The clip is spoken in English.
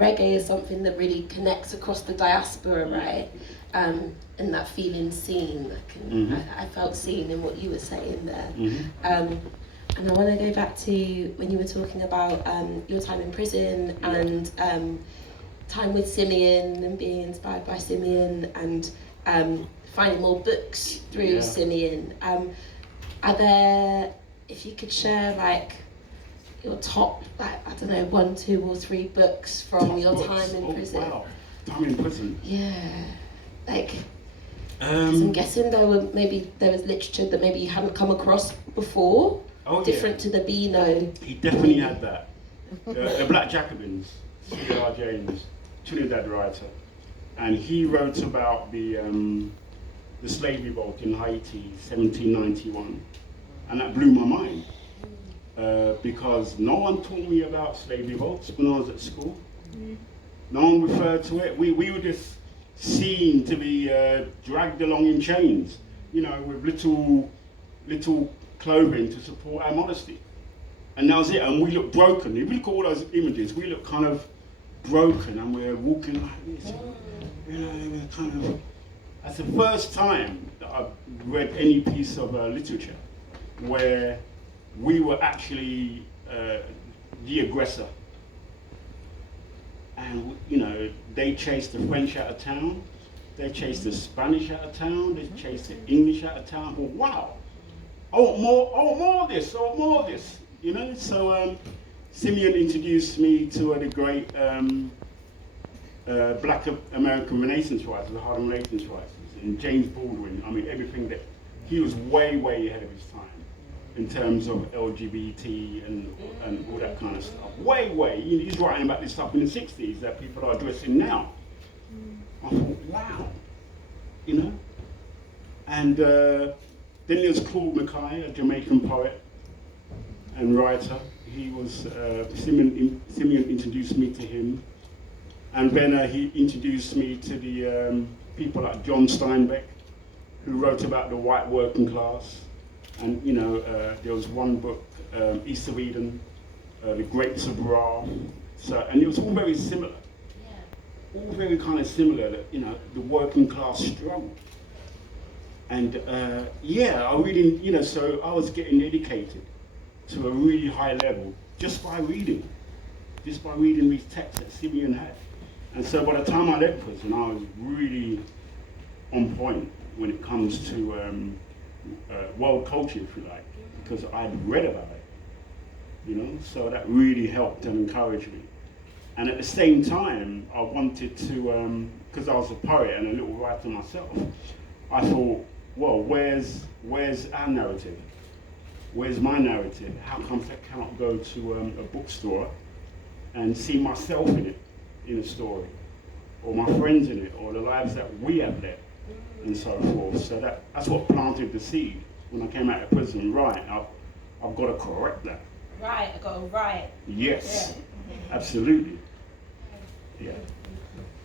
reggae is something that really connects across the diaspora, right? And that feeling seen. I felt seen in what you were saying there. And I want to go back to when you were talking about your time in prison and time with Simeon and being inspired by Simeon and finding more books through Simeon. Are there, if you could share like your top, like, I don't know, 1, 2 or 3 books from top your books. Time in prison? Wow, time in prison. Yeah, like, I'm guessing there was literature that maybe you hadn't come across before, different to the Beano. He definitely had that. The Black Jacobins, C.R. James, Trinidad writer, and he wrote about the slave revolt in Haiti, 1791, and that blew my mind. Because no one taught me about slave revolts when I was at school. No one referred to it. We were just seen to be dragged along in chains, you know, with little clothing to support our modesty. And that was it, and we looked broken. If you look at all those images, we look kind of broken, and we're walking like this. You know, we're kind of... That's the first time that I've read any piece of literature where we were actually the aggressor. And, you know, they chased the French out of town, they chased the Spanish out of town, they chased the English out of town. But wow, I want more of this, you know? So Simeon introduced me to the great Black American Renaissance writers, the Harlem Renaissance writers, and James Baldwin. I mean, everything that, he was way ahead of his time in terms of LGBT and all that kind of stuff. Way. He's writing about this stuff in the 60s that people are addressing now. I thought, wow, you know? And then there's Claude Mackay, a Jamaican poet and writer. He was, Simeon introduced me to him. And then he introduced me to the people like John Steinbeck, who wrote about the white working class. And, you know, there was one book, East of Eden, The Grapes of Ra. So, and it was all very similar. All very kind of similar, you know, the working class struggle. And I really, you know, so I was getting educated to a really high level just by reading these texts that Simeon had. And so by the time I left prison, I was really on point when it comes to world culture, if you like, because I'd read about it, you know, so that really helped and encouraged me. And at the same time, I wanted to, because I was a poet and a little writer myself, I thought, well, where's our narrative? Where's my narrative? How come I cannot go to a bookstore and see myself in it, in a story, or my friends in it, or the lives that we have led, and so forth. So that's what planted the seed when I came out of prison. Right, I've got to correct that. Right, I got to write. Yes, absolutely. Yeah.